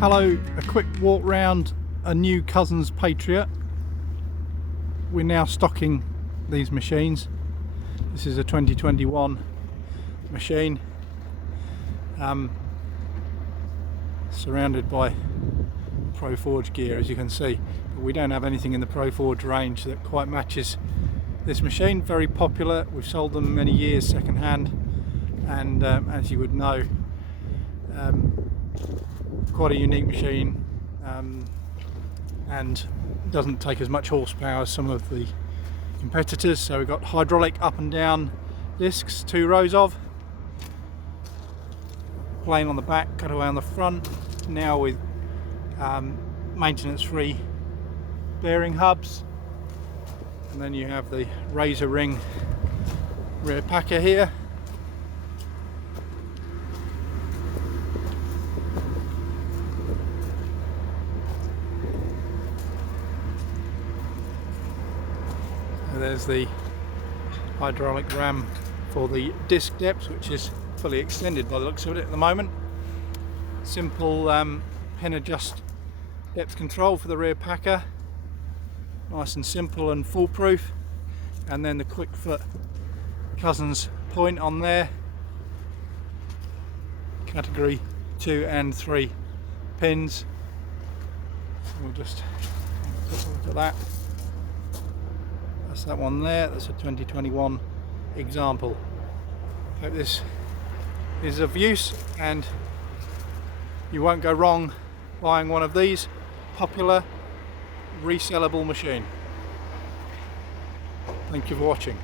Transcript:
Hello, a quick walk round a new Cousins Patriot. We're now stocking these machines. This is a 2021 machine, surrounded by Pro Forge gear, as you can see, but we don't have anything in the Pro Forge range that quite matches this machine. Very popular, we've sold them many years second hand, and as you would know, quite a unique machine, and doesn't take as much horsepower as some of the competitors. So we've got hydraulic up and down discs, 2 rows of, plain on the back, cutaway on the front, now with maintenance-free bearing hubs, and then you have the razor ring rear packer here. There's the hydraulic ram for the disc depth, which is fully extended by the looks of it at the moment. Simple pin adjust depth control for the rear packer, nice and simple and foolproof. And then the QuickFoot Cousins Point on there, category 2 and 3 pins. So we'll just have a look at that. That's that one there, that's a 2021 example. Hope this is of use and you won't go wrong buying one of these. Popular, resellable machine. Thank you for watching.